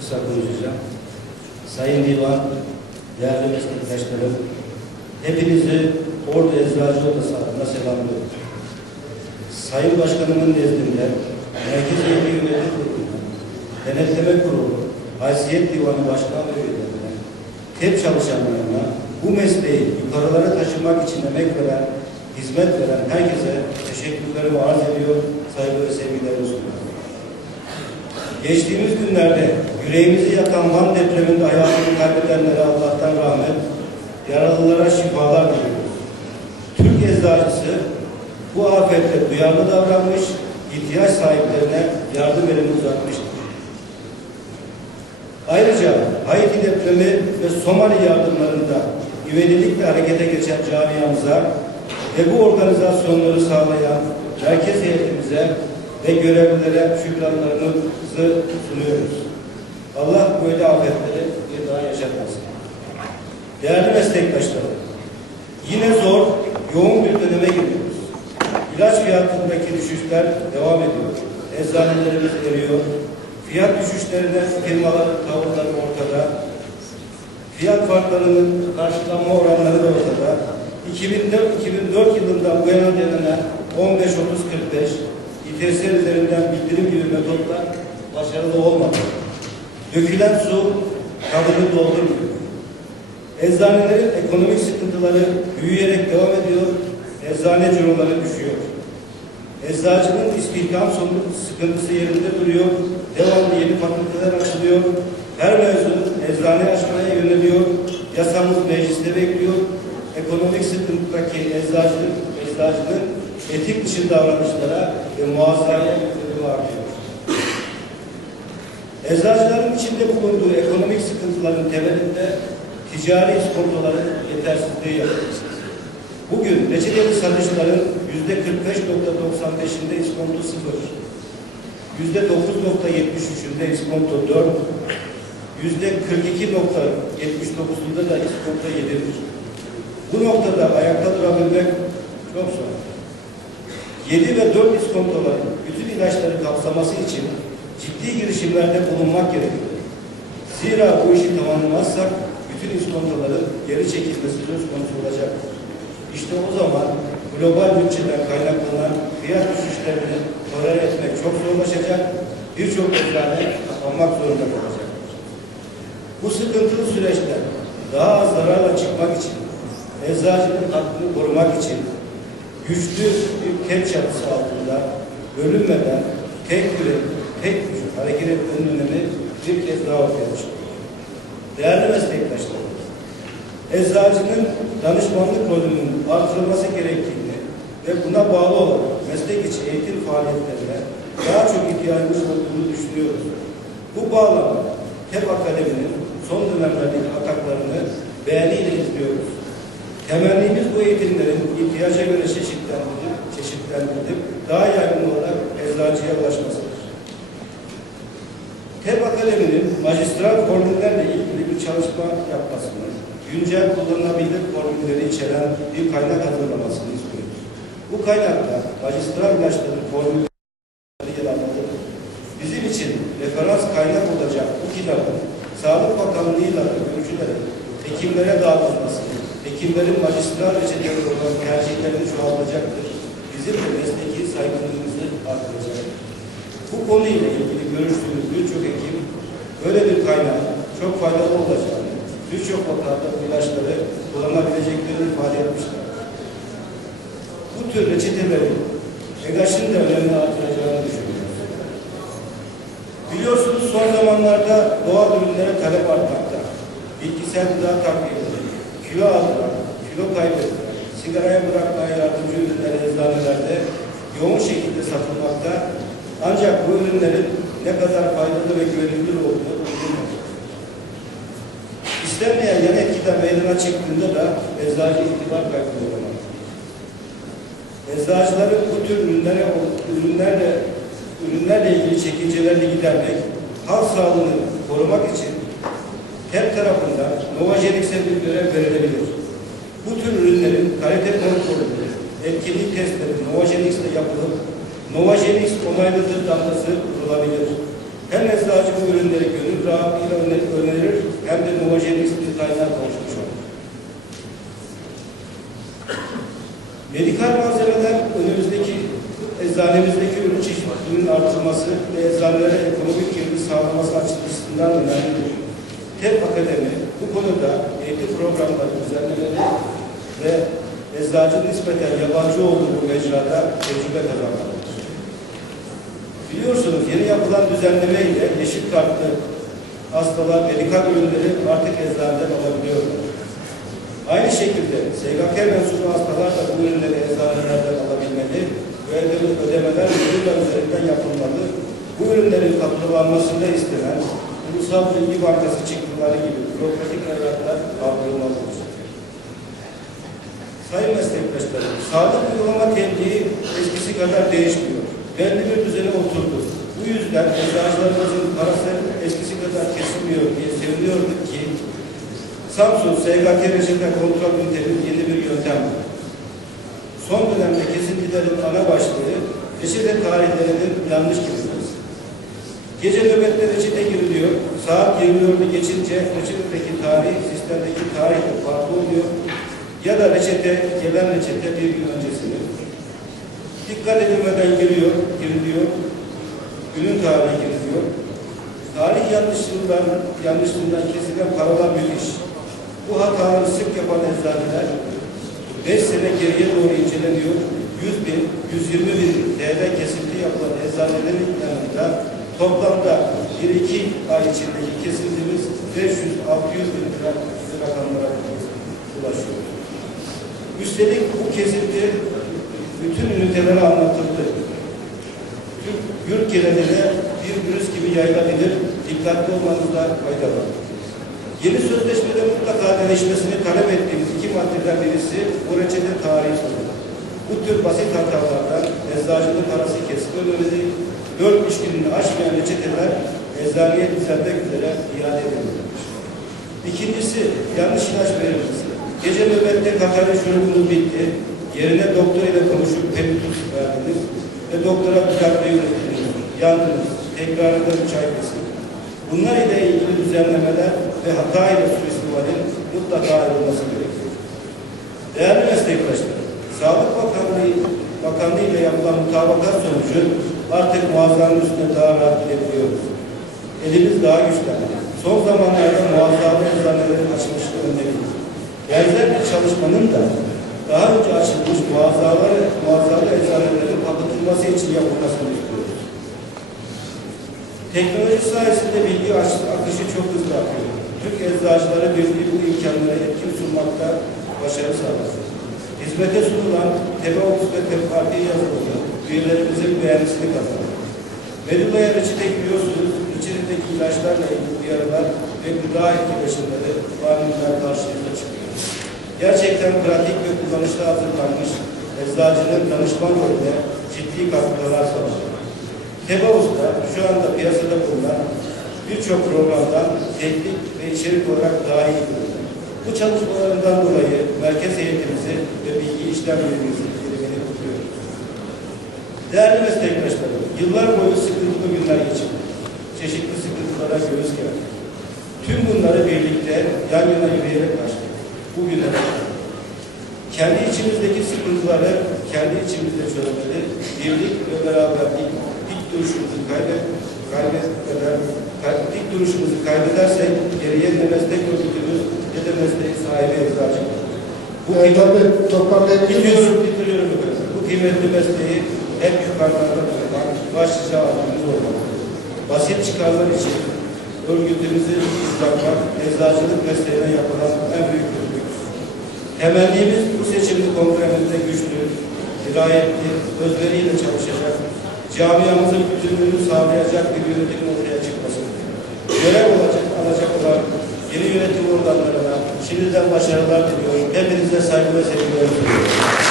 kısa konuşacağım. Sayın Divan, değerli meslektaşlarım, hepinizi Ordu Eczacı Odası adına selamlıyorum. Sayın Başkanımın nezdinde Merkez Heyeti Yönetim Kurulu'na, Denetleme Kurulu, Haysiyet Divanı Başkan ve üyelerine, TEP çalışanlarına, bu mesleği yukarılara taşımak için emek veren, hizmet veren herkese teşekkürlerimi arz ediyor, saygı ve sevgilerimi sunuyorum. Geçtiğimiz günlerde yüreğimizi yakan Van depreminde hayatını kaybedenlere Allah'tan rahmet, yaralılara şifalar diliyoruz. Türk eczacısı bu afette duyarlı davranmış, ihtiyaç sahiplerine yardım elini uzatmıştır. Ayrıca Haiti depremi ve Somali yardımlarında güvenlikle harekete geçen camiamıza ve bu organizasyonları sağlayan merkez heyetimize ve görevlilere şükranlarımızı sunuyoruz. Allah böyle afetleri bir daha yaşatmasın. Değerli meslektaşlarım, yine zor, yoğun bir döneme giriyoruz. İlaç fiyatındaki düşüşler devam ediyor. Eczanelerimiz eriyor. Fiyat düşüşlerine firmaların tavırları ortada. Fiyat farklarının karşılanma oranları da ortada. 2004, 2004 yılında bu yana denilen 15-30-45 İTS üzerinden bildirim gibi metotlar başarılı olmadı. Dökülen su kabını doldurmuyor. Eczanelerin ekonomik sıkıntıları büyüyerek devam ediyor, eczane ciroları düşüyor. Eczacının istihdam sonu sıkıntısı yerinde duruyor, devamlı yeni fakülteler açılıyor, her mezun eczane açmaya yöneliyor, yasamız mecliste bekliyor, ekonomik sıkıntıdaki eczacının, eczacının etik dışı davranışlara ve muazzaya yükümlülüğü artıyor. Eczacıların içinde bulunduğu ekonomik sıkıntıların temelinde ticari iskontoların yetersizliği yatıyor. Bugün reçeteli satışların yüzde 45.95'inde iskonto sıfır, yüzde 9.73'ünde iskonto 4, yüzde 42.79'unda da iskonto 7'dir. Bu noktada ayakta durabilmek çok zor. 7 ve 4 iskontoların bütün ilaçları kapsaması için ciddi girişimlerde bulunmak gerekiyor. Zira bu işi tamamlamazsak bütün iskontoların geri çekilmesi söz konusu olacak. İşte o zaman global bütçeden kaynaklanan fiyat düşüşlerini tolere etmek çok zorlaşacak, birçok eczane kapanmak zorunda kalacak. Bu sıkıntılı süreçten daha az zararla çıkmak için, eczacının hakkını korumak için güçlü bir kep çatısı altında bölünmeden tek yürek, tek güç hareket etmenin önemi bir kez daha ortaya. Değerli meslektaşlarım, eczacının danışmanlık rolünün artırılması gerektiğini ve buna bağlı olarak meslek içi eğitim faaliyetlerine daha çok ihtiyacımız olduğunu düşünüyoruz. Bu bağlamda TEP Akademi'nin son dönemlerdeki ataklarını beğeniyle izliyoruz. Temennimiz bu eğitimlerin ihtiyaca göre çeşitlendirilip, çeşitlendirilip daha yaygın olarak eczacıya ulaşmasıdır. TEP Akademi'nin magistral formüllerle ilgili bir çalışma yapmasını, güncel kullanılabilir formülleri içeren bir kaynak hazırlamasını istiyoruz. Bu kaynakta magistral ilaçların formülleri yer almalıdır. Bizim için referans kaynak olacak bu kitabın Sağlık Bakanlığı'yla da görüşülerek hekimlere dağıtılması, hekimlerin magistral reçeteleri olan tercihlerini çoğaltacaktır. Bizim mesleki. Bu konuyla ilgili görüştüğümüz birçok hekim böyle bir kaynağın çok faydalı olacağını, birçok vakada bu ilaçları kullanabileceklerini ifade etmişler. Bu tür reçetelerin EGAŞ'ın da önemli artıracağını düşünüyoruz. Biliyorsunuz son zamanlarda doğal ürünlere talep artmakta. Bitkisel gıda takviyeleri, kilo aldıran, kilo kaybettiren, sigaraya bırakmaya yardımcı ürünler eczanelerde yoğun şekilde satılmakta. Ancak bu ürünlerin ne kadar faydalı ve güvenilir olduğu bilinmiyor. İstenmeyen yan etkiler meydana çıktığında da eczacı itibar kaybediyor. Eczacıların bu tür ürünlere, ürünlerle, ürünlerle ilgili çekincelerini gidermek, halk sağlığını korumak için her tarafından Novagenic'e bir görev verilebilir. Bu tür ürünlerin kalite kontrolü, etkinlik testleri Novagenic'le yapılıp Novajenix onaylıdır damgası kurulabilir. Hem eczacı bu ürünleri gönül rahatlığıyla önerir hem de Novajenix detayına kavuşmuş olur. Medikal malzemeler önümüzdeki eczanemizdeki ürün çeşitliliğinin artırması ve eczanelere ekonomik girdi sağlaması açısından önemlidir. TEP Akademi bu konuda eğitim programları düzenlemeleri ve eczacı nispeten yabancı olduğu bu mecrada tecrübe kazanmalı. Biliyorsunuz yeni yapılan düzenleme ile yeşil kartlı hastalar medikal ürünleri artık eczaneden alabiliyorlar. Aynı şekilde SGK mensubu hastalar da bu ürünleri eczanelerden alabilmeli ve ödeme- ödemeler ürünler üzerinden yapılmalı. Bu ürünlerin faturalanmasında istenen Ulusal Bilgi Bankası çıktıları gibi bürokratik evraklar kaldırılmalıdır. Sayın meslektaşlarım, sağlık uygulama tebliği eskisi kadar değişmiyor. Belli bir düzene oturdu. Bu yüzden eczacılarımızın parası eskisi kadar kesilmiyor diye seviniyorduk ki Samsun SGK reçete kontrol ünitenin yeni bir yöntem. Son dönemde kesintilerin ana başlığı reçete tarihlerinin yanlış girilmesi. Gece nöbette reçete giriliyor. Saat 24'ü geçince reçetedeki tarih sistemdeki tarihle farklı oluyor. Ya da reçete, gelen reçete bir gün öncesini. Dikkat edilmeden giriyor, giriliyor. Günün tarihi giriliyor. Tarih yanlışlığından, yanlışlığından kesilen paralar müthiş. Bu hataları sık yapan eczaneler 5 sene geriye doğru inceleniyor. 100 bin, 120 bin TL kesinti yapılan eczanelerin yanında toplamda 1-2 ay içindeki kesintimiz 500-600 bin lira rakamlara ulaşıyor. Üstelik bu kesinti bütün ünitelere anlatıldı. Yurt geneline bir virüs gibi yayılabilir. Dikkatli olmanızda fayda var. Yeni sözleşmede mutlaka değişmesini talep ettiğimiz iki maddeden birisi bu reçete tarihi sorunu. Bu tür basit hatalardan eczacılık parası kesilmemeli, dört iş gününü aşmayan reçeteler eczaneye düzeltmek üzere iade edilmelidir. İkincisi, yanlış ilaç verilmesi. Gece nöbette katarya şurubunuz bitti. Yerine doktor ile konuşup penitus verdiniz ve doktora düzeltmeyi ürettiniz. Yandınız. Tekrarında kesin. Bunlar ile ilgili düzenlemeler ve hata ile suistimalin mutlaka ayrılması gerekiyor. Değerli meslektaşlar, Sağlık Bakanlığı, Bakanlığı ile yapılan mutabakat sonucu artık muazzanın üstüne daha rahat gidebiliyoruz. Elimiz daha güçlendi. Son zamanlarda muazzalı eczanelerin açılışını öneriyoruz. Benzer bir çalışmanın da daha önce açılmış muazzalı, muazzalı eczanelerin kapatılması için yapılmasını istiyoruz. Teknoloji sayesinde bilgi akışı çok hızlı akıyor. Türk eczacıları birliği bu imkanlara etkin sunmakta başarı sağladı. Hizmete sunulan TEBAUX ve TEBARTİ yazılımı üyelerimizin beğenisini kazandı. Medula'ya reçete giriyorsunuz, içerideki ilaçlarla ilgili uyarılar ve gıda etkileşimleri varlıklar karşınıza çıkıyor. Gerçekten pratik ve kullanışlı hazırlanmış eczacının danışman rolüne ciddi katkılar sağlıyor. Tebaus'ta şu anda piyasada bulunan birçok programdan teknik ve içerik olarak daha iyi durumda. Bu çalışmalarından dolayı merkez heyetimizi ve bilgi işlem yerimizi birimini kutluyoruz. Değerli meslektaşlarım, yıllar boyu sıkıntılı günler geçirdik. Çeşitli sıkıntılara göğüs gerdik. Tüm bunları birlikte yan yana yürüyerek başladık. Bugüne kadar. Kendi içimizdeki sıkıntıları kendi içimizde çözmeli, birlik ve beraberlik, dik duruşumuzu kaybet, kaybetmeden, kay- dik duruşumuzu kaybedersek geriye ne meslek örgütümüz ne de mesleğin sahibi eczacı kalır. Bu Evet, tabii toparlayabiliriz. Bitiriyorum, bitiriyorum efendim. Bu kıymetli mesleği hep yukarılarda tutan başlıca adımımız olmalı. Basit çıkarlar için örgütümüzü yıpratmak, eczacılık mesleğine yapılan en büyük. Temennimiz bu seçimli kongremizde güçlü, dirayetli, özveriyle çalışacak, camiamızın bütünlüğünü sağlayacak bir yönetimin ortaya çıkmasıdır. Görev olacak, alacak olan yeni yönetim organlarına şimdiden başarılar diliyorum. Hepinize saygı ve sevgiler sunuyorum.